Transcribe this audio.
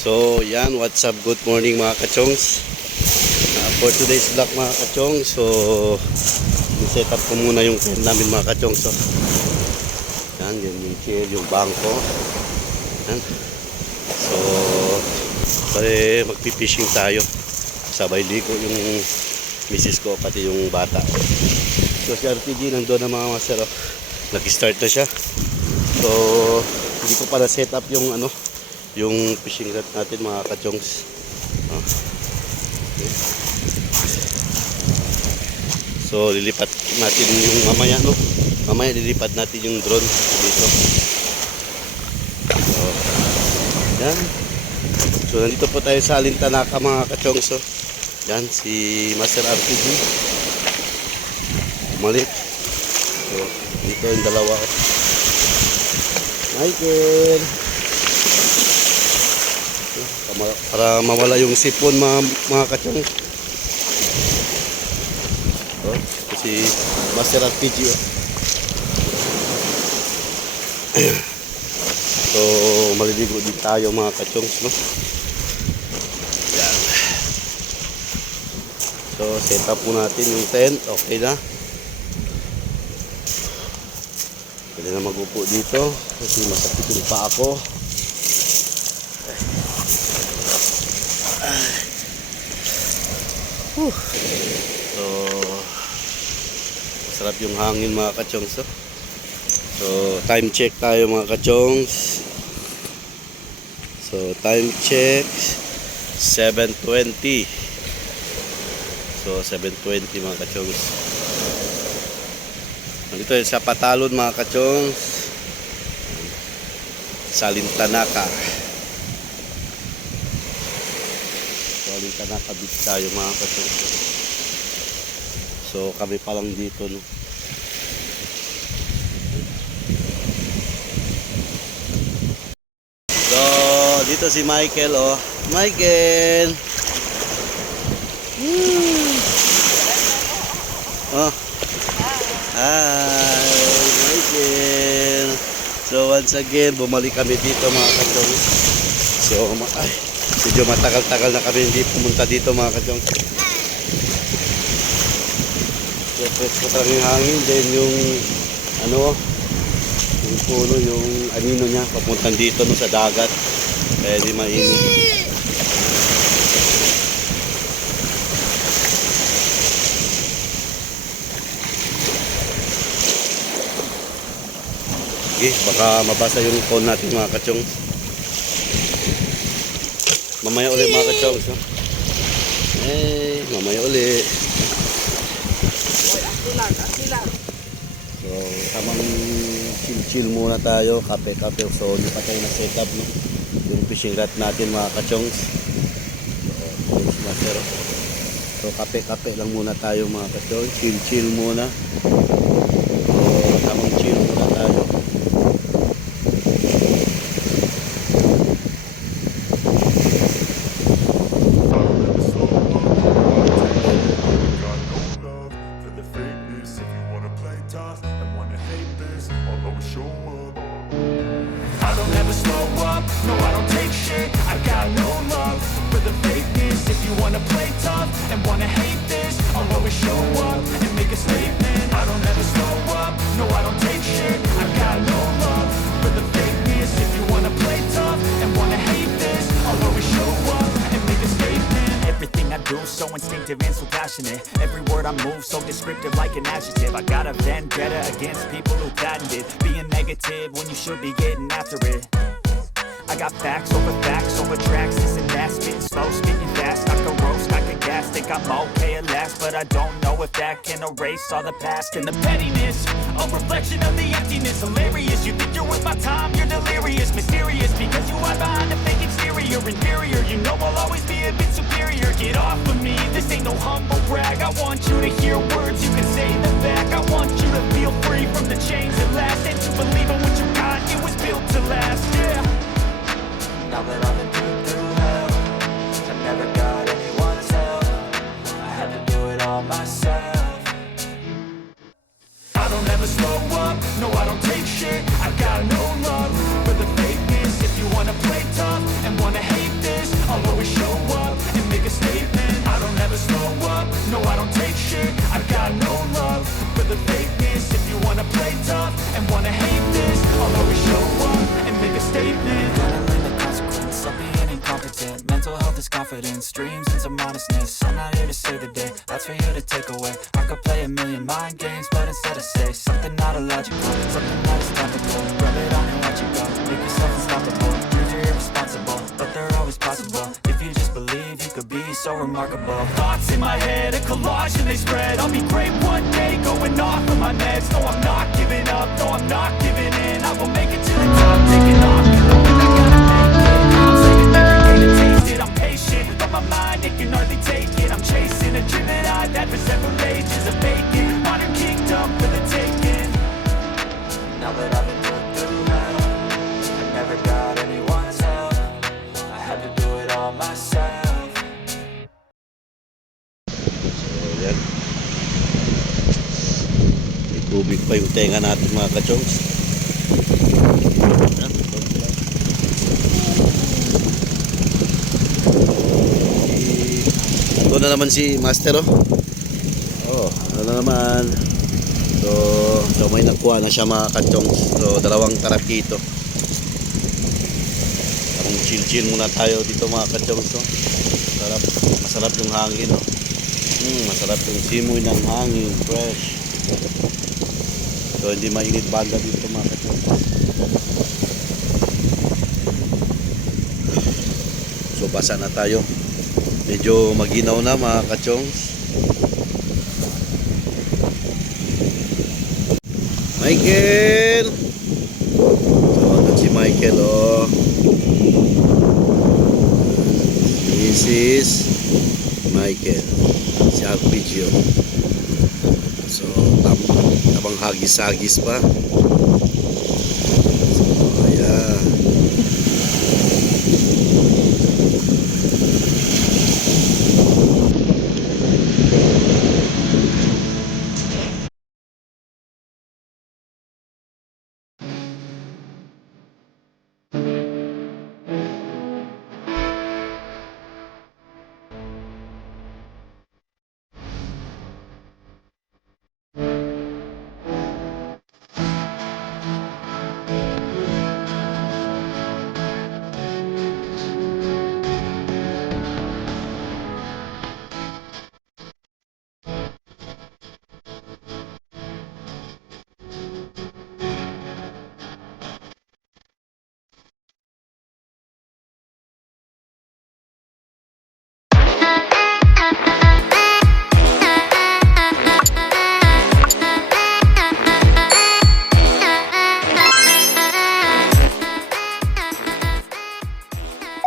So yan, what's up, good morning mga kachongs. For today's vlog mga kachongs, so set up ko muna yung tent namin mga kachongs. So yan, yung chair, yung bangko. Yan. So pare magpipishing tayo, sabay ligo yung misis ko pati yung bata. So si RTG nandoon na mga master, nag-start na siya. So hindi ko para set up yung yung fishing rod natin mga kachongs. Okay. So lilipat natin yung mamaya lilipat natin yung drone dito. So yan. So nandito po tayo sa Alintanaka mga kachongs. So yan si Master RPG Malik. So dito yung dalawa Michael, para mawala yung sipon mga kachong. So si Master RPG. So maliligo din tayo mga kachongs, no? Yan. So set up po natin yung tent. Okay na. Pwede na magupo dito kasi masakit yung paa ko. So masarap yung hangin mga kachongs. So time check tayo mga kachongs. So time check 7:20. So 7:20 mga kachongs. Nandito sa Patalon mga kachongs, sa Alintanaka. So Alintanaka beach tayo mga kachongs. So kami pa lang dito, no? So dito si Michael, oh. Michael. Oh. Hi, Michael. So once again, bumalik kami dito mga kachong. So medyo matagal-tagal na kami hindi pumunta dito mga kachong. So fresh ko talaga yung hangin. Then yung yung puno, yung anino niya papuntan dito no, sa dagat. Kaya di mainit. Okay, baka mabasa yung phone natin mga kachong. Mamaya ulit mga kachong. So. Mamaya ulit. So tamang chill muna tayo, kape-kape. So hindi pa tayo na-set up, no? Yung fishing rod natin mga kachong. So kape-kape lang muna tayo mga kachong. Chill muna. So tamang chill muna tayo. So instinctive and so passionate. Every word I move so descriptive like an adjective. I got a vendetta against people who patented being negative when you should be getting after it. I got facts over tracks, this and that. Spitting slow, speaking fast, I can roast, I can gas. Think I'm okay at last, but I don't know if that can erase all the past. And the pettiness, a reflection of the emptiness. Hilarious, you think you're worth my time, you're delirious. Mysterious, because you hide behind a fake exterior. Inferior, you know I'll always be a bit superior. Get off of me, this ain't no humble brag. I want you to hear words, you can say them back. I want you to feel free from the chains at last, and to believe in what you got, it was built to last, yeah. Now that I've been through hell, I never got anyone's help. I had to do it all myself. I don't ever slow up, no I don't take shit. I got no fakeness. If you wanna play tough and wanna hate this, I'll always show up and make a statement. Gotta learn the consequence of being incompetent. Mental health is confidence, dreams and some honestness. I'm not here to save the day, that's for you to take away. I could play a million mind games, but instead I say something not illogical, something that is topical. Rub it on and watch it go. Make yourself unstoppable. Dreams are irresponsible, but they're always possible. If you just believe, you could be so remarkable. Thoughts in my head, a collage and they spread. I'll be great one day, going off of my meds. No, I'm not giving up, no, I'm not giving in. I will make it to the top, taking off. You know what I gotta make it. I'm saving every day to taste it. I'm patient, but my mind, it can hardly take it. I'm chasing a dream that I've had for several ages. A vacant, modern kingdom for the taking. Now that I've been put through hell, I never got anyone's help. I had to do it all myself. So yan. May tubig pa yung tenga natin mga kachongs. Yan. Ito na naman si Master, oh. Oh, ano na naman. So may nakuha na siya mga kachongs. So dalawang tarapito. Parang chill muna tayo dito mga kachongs, oh. Masarap yung hangin, oh. Masarap yung simoy ng hangin, fresh. So hindi mainit banda dito mga kachongs. So basa na tayo. Medyo maginaw na mga kachongs. Michael! So ito si Michael, oh. This is Michael. Si Arpeggio. So tabang hagis-hagis pa.